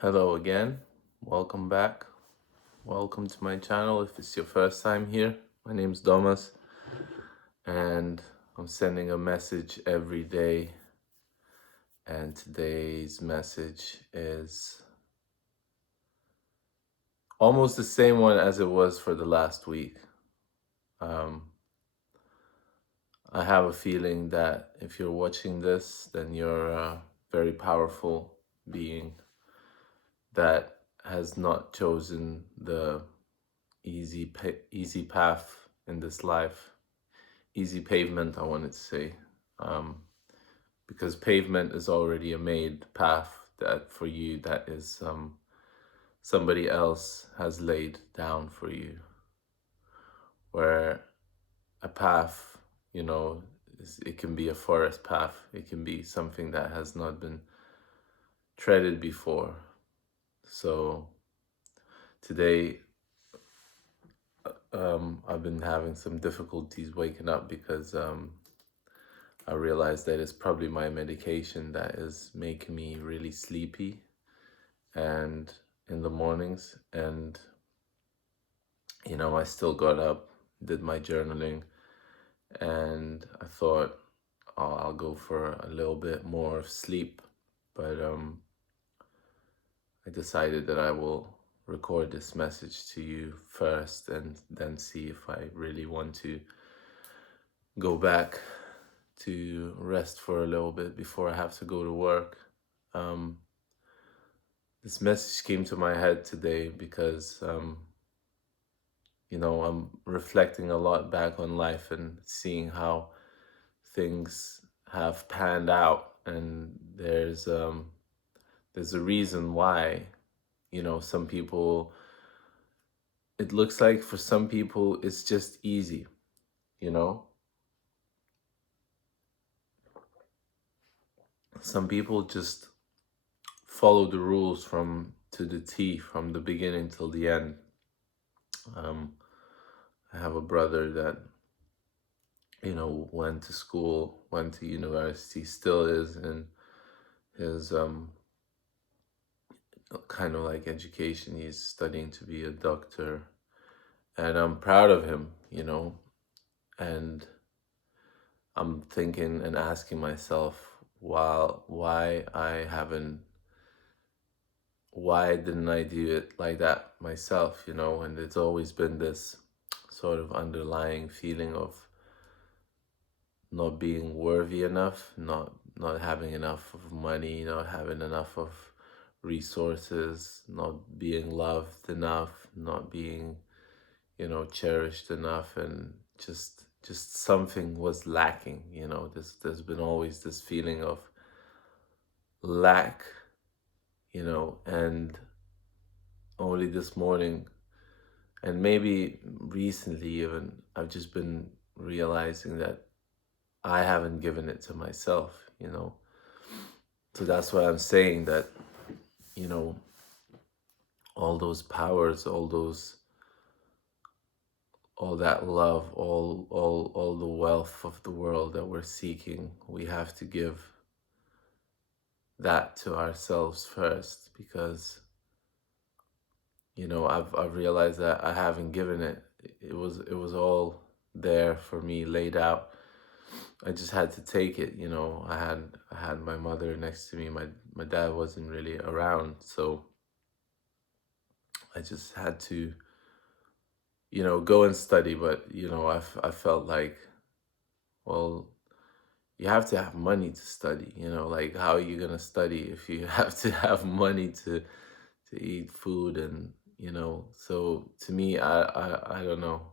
Hello again. Welcome back. Welcome to my channel. If it's your first time here, my name's Domas, and I'm sending a message every day. And today's message is almost the same one as it was for the last week. I have a feeling that if you're watching this, then you're a very powerful being that has not chosen the easy path in this life. Easy pavement, I wanted to say, because pavement is already a made path that for you that is somebody else has laid down for you. Where a path, it can be a forest path. It can be something that has not been treaded before. So today, I've been having some difficulties waking up because I realized that it's probably my medication that is making me really sleepy and in the mornings. And, I still got up, did my journaling, and I thought, oh, I'll go for a little bit more of sleep. But I decided that I will record this message to you first and then see if I really want to go back to rest for a little bit before I have to go to work. Um, this message came to my head today because, I'm reflecting a lot back on life and seeing how things have panned out. And there's a reason why, some people, it looks like for some people it's just easy, you know? Some people just follow the rules from to the T from the beginning till the end. I have a brother that, went to school, went to university, still is in his kind of like education. He's studying to be a doctor, and I'm proud of him, and I'm thinking and asking myself, why didn't I do it like that myself, And it's always been this sort of underlying feeling of not being worthy enough, not having enough of money, not having enough of resources, not being loved enough, not being, cherished enough, and just something was lacking, there's been always this feeling of lack, and only this morning and maybe recently even I've just been realizing that I haven't given it to myself, So that's why I'm saying that, you know, all those powers, all that love, all the wealth of the world that we're seeking, we have to give that to ourselves first, because, I've realized that I haven't given it. It was all there for me, laid out. I just had to take it, I had my mother next to me. My dad wasn't really around, so I just had to, go and study. But I felt like, well, you have to have money to study. Like, how are you gonna study if you have to have money to eat food? And so to me, I don't know.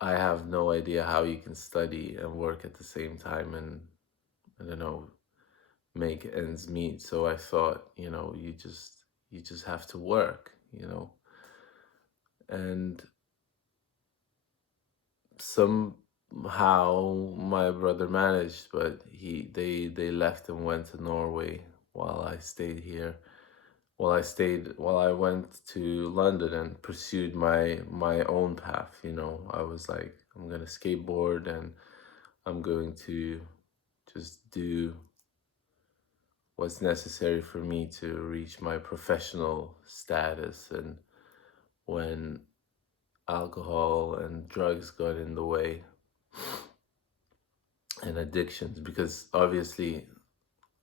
I have no idea how you can study and work at the same time, and I don't know, make ends meet. So I thought, you just have to work, and somehow my brother managed, but they left and went to Norway while I stayed here. While I went to London and pursued my own path. I was like, I'm gonna skateboard and I'm going to just do what's necessary for me to reach my professional status, and when alcohol and drugs got in the way, and addictions, because obviously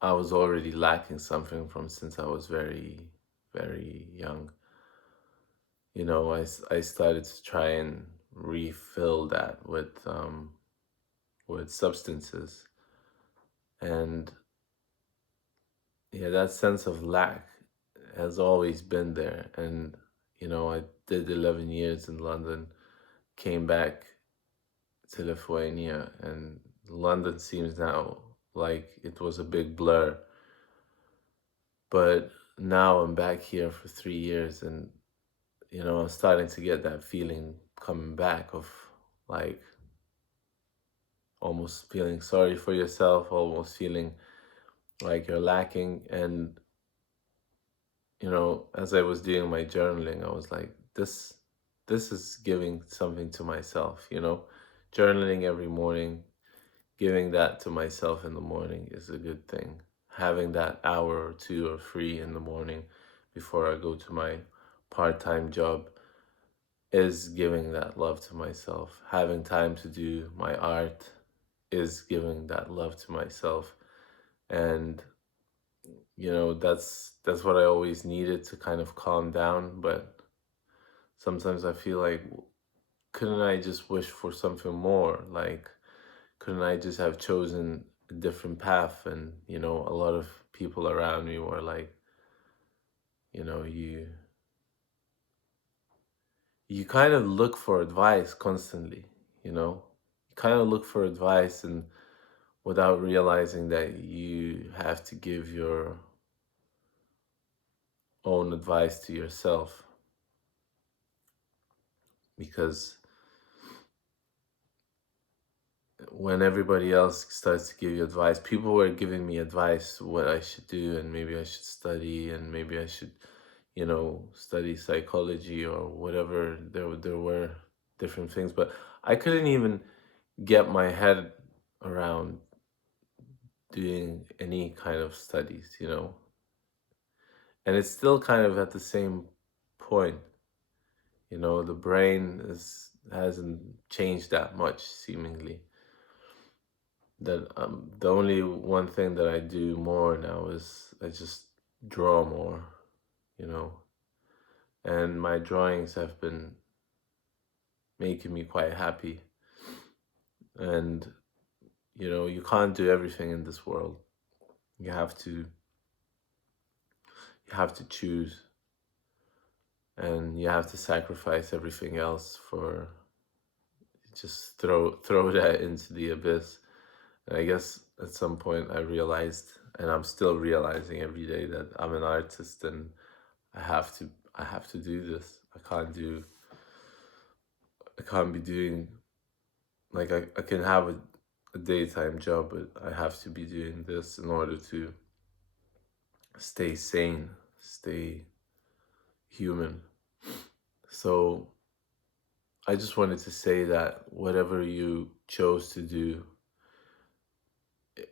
I was already lacking something from since I was very, very young. I started to try and refill that with substances, and yeah, that sense of lack has always been there. And I did 11 years in London, came back to Lithuania, and London seems now like it was a big blur. But now I'm back here for 3 years, and I'm starting to get that feeling coming back of like almost feeling sorry for yourself, almost feeling like you're lacking. And as I was doing my journaling, I was like, this is giving something to myself. Journaling every morning, giving that to myself in the morning is a good thing. Having that hour or two or three in the morning before I go to my part-time job is giving that love to myself. Having time to do my art is giving that love to myself. And that's what I always needed to kind of calm down. But sometimes I feel like, couldn't I just wish for something more? Like, couldn't I just have chosen a different path? And a lot of people around me were like, you kind of look for advice constantly. You kind of look for advice, and without realizing that you have to give your own advice to yourself. Because when everybody else starts to give you advice, people were giving me advice what I should do, and maybe I should study, and maybe I should study psychology or whatever. There were different things, but I couldn't even get my head around doing any kind of studies. And it's still kind of at the same point. The brain hasn't changed that much, seemingly. That the only one thing that I do more now is I just draw more, you know, and my drawings have been making me quite happy. And you can't do everything in this world. You have to choose, and you have to sacrifice everything else for just throw that into the abyss. And I guess at some point I realized, and I'm still realizing every day, that I'm an artist, and I have to do this. I can't be doing, like, I can have a daytime job, but I have to be doing this in order to stay sane, stay human. So I just wanted to say that whatever you chose to do,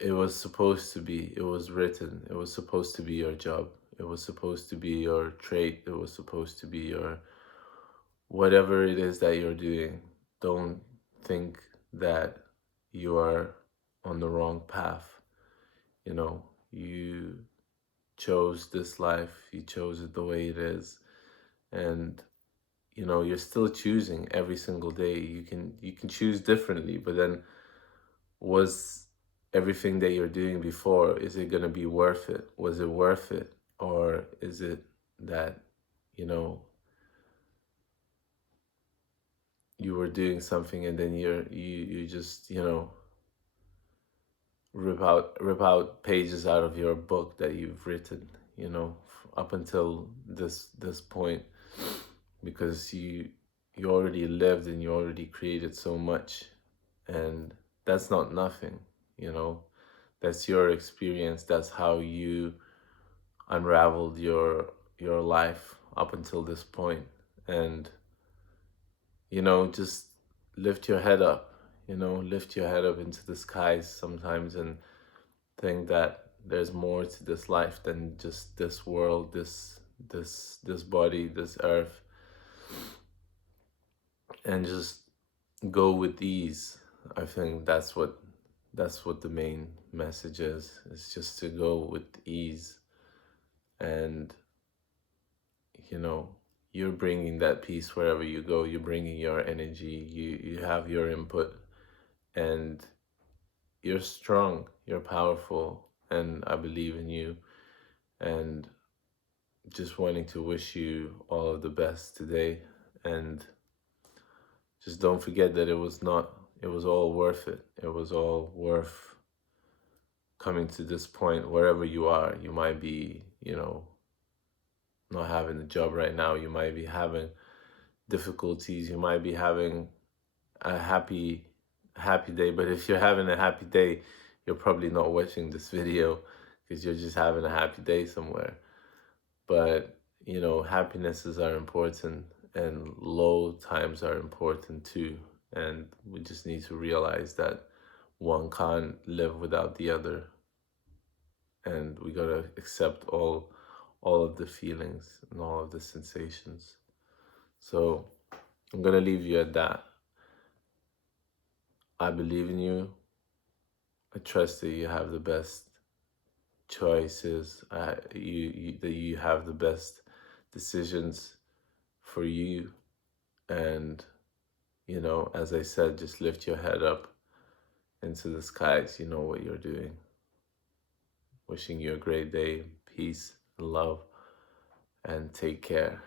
it was supposed to be, it was written, it was supposed to be your job. It was supposed to be your trait. It was supposed to be your, whatever it is that you're doing. Don't think that you are on the wrong path. You chose this life, you chose it the way it is. And you're still choosing every single day. You can choose differently, but then, was everything that you're doing before, is it going to be worth it? Was it worth it? Or is it that you know you were doing something, and then you just rip out pages out of your book that you've written, up until this point, because you already lived and you already created so much. And that's not nothing. you know that's your experience. That's how you unraveled your life up until this point. And just lift your head up into the skies sometimes, and think that there's more to this life than just this world, this body, this earth, and just go with ease. I think that's what the main message is. It's just to go with ease. And you know, you're bringing that peace wherever you go. You're bringing your energy. You have your input, and you're strong. You're powerful, and I believe in you. And just wanting to wish you all of the best today. And just don't forget that it was all worth it. It was all worth coming to this point wherever you are. You might be, not having a job right now. You might be having difficulties. You might be having a happy day. But if you're having a happy day, you're probably not watching this video because you're just having a happy day somewhere. But, happinesses are important, and low times are important too. And we just need to realize that one can't live without the other. And we gotta accept all of the feelings and all of the sensations. So I'm gonna leave you at that. I believe in you. I trust that you have the best choices. That you have the best decisions for you. And as I said, just lift your head up into the skies. You know what you're doing. Wishing you a great day, peace, and love, and take care.